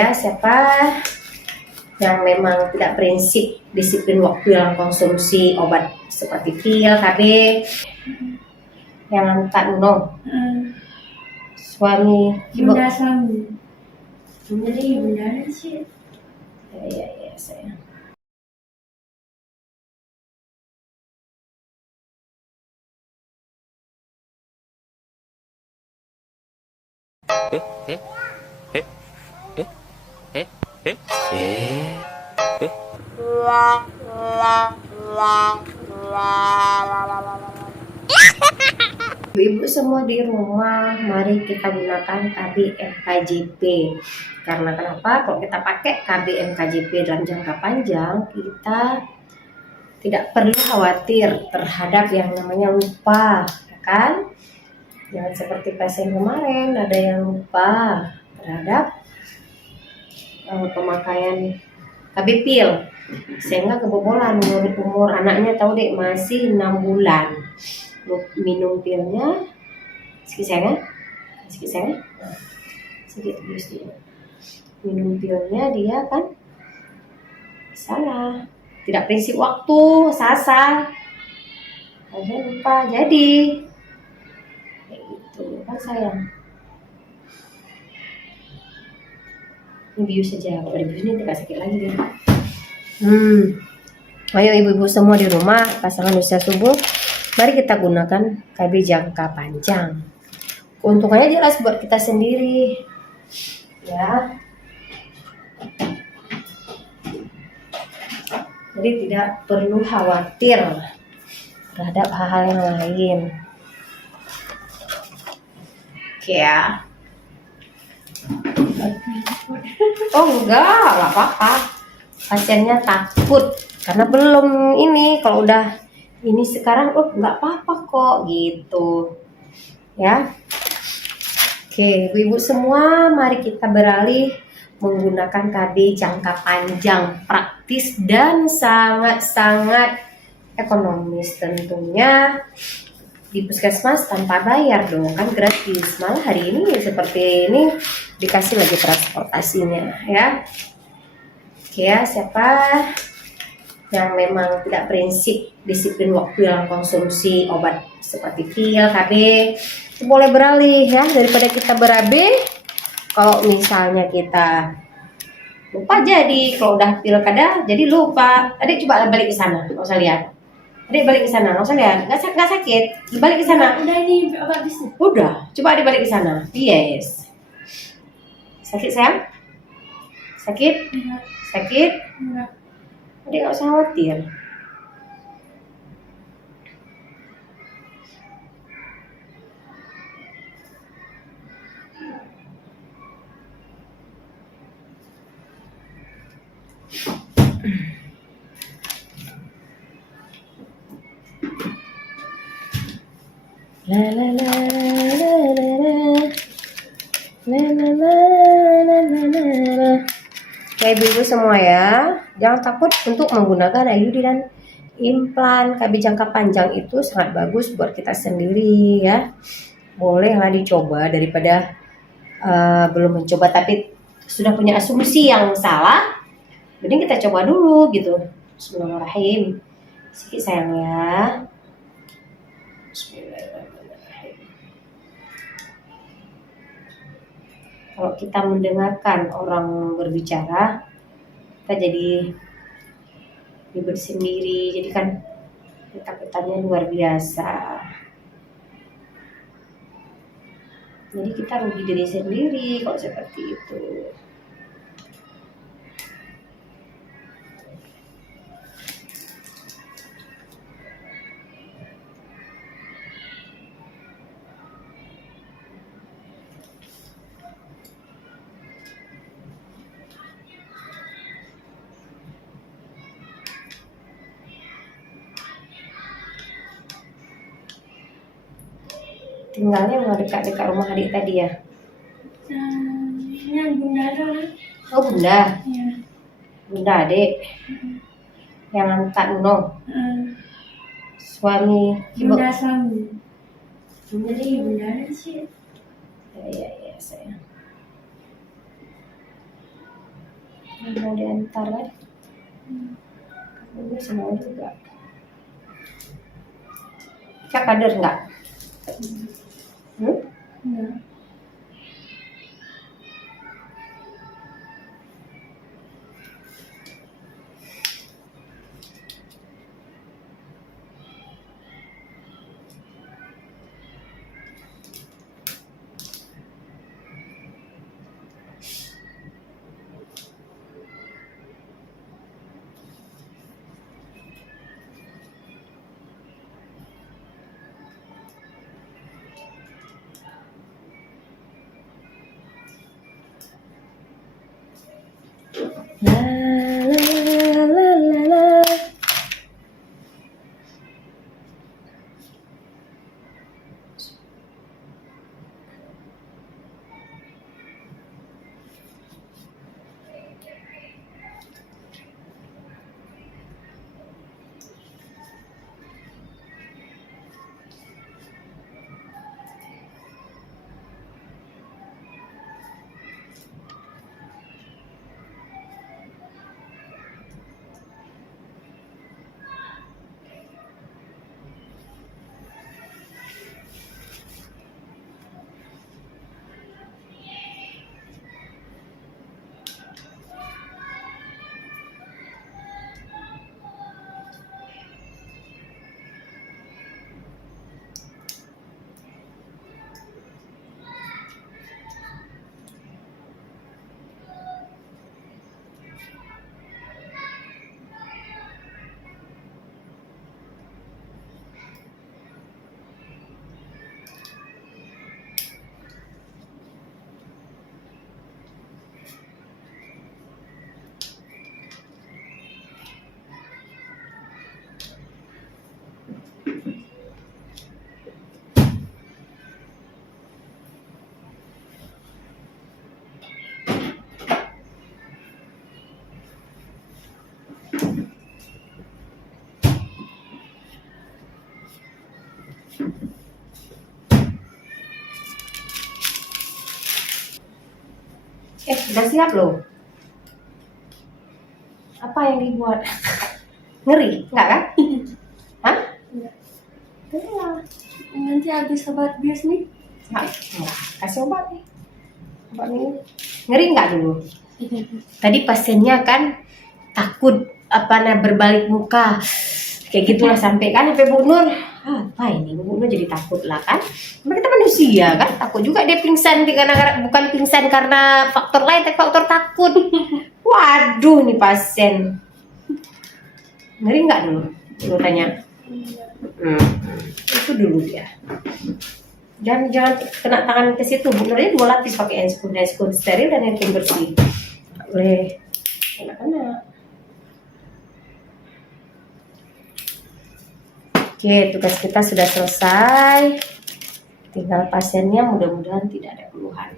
Ya, siapa yang memang tidak prinsip disiplin waktu dalam konsumsi obat seperti pil, KB, yang tak no, suami, bunda suami. Jadi bunda sih. Ya, saya. Ibu-ibu semua di rumah, mari kita gunakan KB MKJP. Karena kenapa? Kalau kita pakai KB MKJP dalam jangka panjang, kita tidak perlu khawatir terhadap yang namanya lupa, ya kan? Jangan seperti pasien kemarin, ada yang lupa terhadap pemakaian KB pil, sehingga kebobolan umur anaknya, tahu dek, masih 6 bulan. Minum pilnya sedikit minum pilnya dia kan salah, tidak prinsip waktu, sasar, akhirnya lupa, jadi kayak gitu kan sayang. Ini bius saja, kalau bius ini tidak sakit lagi dia. Ayo ibu-ibu semua di rumah, pasangan usia subur, mari kita gunakan KB jangka panjang. Keuntungannya jelas buat kita sendiri, ya. Jadi tidak perlu khawatir terhadap hal-hal yang lain. Oke ya. Oh enggak apa-apa. Pasiennya takut karena belum ini. Kalau udah ini sekarang, nggak apa-apa kok gitu, ya. Oke, ibu-ibu semua, mari kita beralih menggunakan KB jangka panjang, praktis dan sangat-sangat ekonomis tentunya. Di puskesmas tanpa bayar dong, kan gratis. Malah hari ini seperti ini dikasih lagi transportasinya, ya. Oke ya, siapa yang memang tidak prinsip disiplin waktu dalam konsumsi obat seperti pil, KB, itu boleh beralih ya, daripada kita berabe. Kalau misalnya kita lupa, jadi kalau udah pilkada jadi lupa. Adik coba balik ke sana, nggak usah lihat. Adik balik ke sana, nggak usah lihat, nggak sakit. Balik ke sana. Udah ini obat bisnis. Udah, coba adik balik ke sana. Yes. Sakit sayang? Sakit? Enggak. Sakit? Enggak. Adik nggak usah khawatir. La la la la la la la la la la la la. Ya ibu-ibu semua ya, jangan takut untuk menggunakan IUD dan implan. KB jangka panjang itu sangat bagus buat kita sendiri ya. Bolehlah dicoba daripada belum mencoba tapi sudah punya asumsi yang salah. Mending kita coba dulu gitu. Bismillahirrahmanirrahim. Sedikit sayang ya. Bismillahirrahmanirrahim. Kalau kita mendengarkan orang berbicara, kita jadi bersendiri, jadi kan ketakutannya luar biasa. Jadi kita rugi diri sendiri kalau seperti itu. Tinggalnya mau dekat-dekat rumah adik tadi ya? Yang bunda doang. Oh bunda? Ya. Bunda adik? Yang tak no? Suami? Bunda suami. Jadi bunda sih. Ya sayang. mau diantar kan? Ini semua juga. Cak kader nggak? Enggak. La la la la la. Udah siap loh. Apa yang dibuat? Ngeri, enggak kan? Hah? Enggak. Enggak. Nanti habis obat bius nih. Enggak. Kasih obat nih. Obat ini. Ngeri enggak dulu? Tadi pasiennya kan takut berbalik muka. Kayak gitulah sampai Bu Nur. Apa ini? Bu Nur jadi takut lah kan? Karena kita manusia kan, takut juga dia pingsan karena bukan pingsan karena faktor lain, tapi faktor takut. Waduh, nih pasien. Ngeri nggak dulu? Dulu tanya. Itu dulu dia. Jangan kena tangan ke situ. Bu Nurnya 2 lapis pakai handphone steril dan handphone bersih. Nggak boleh kena. Oke, tugas kita sudah selesai. Tinggal pasiennya mudah-mudahan tidak ada keluhan.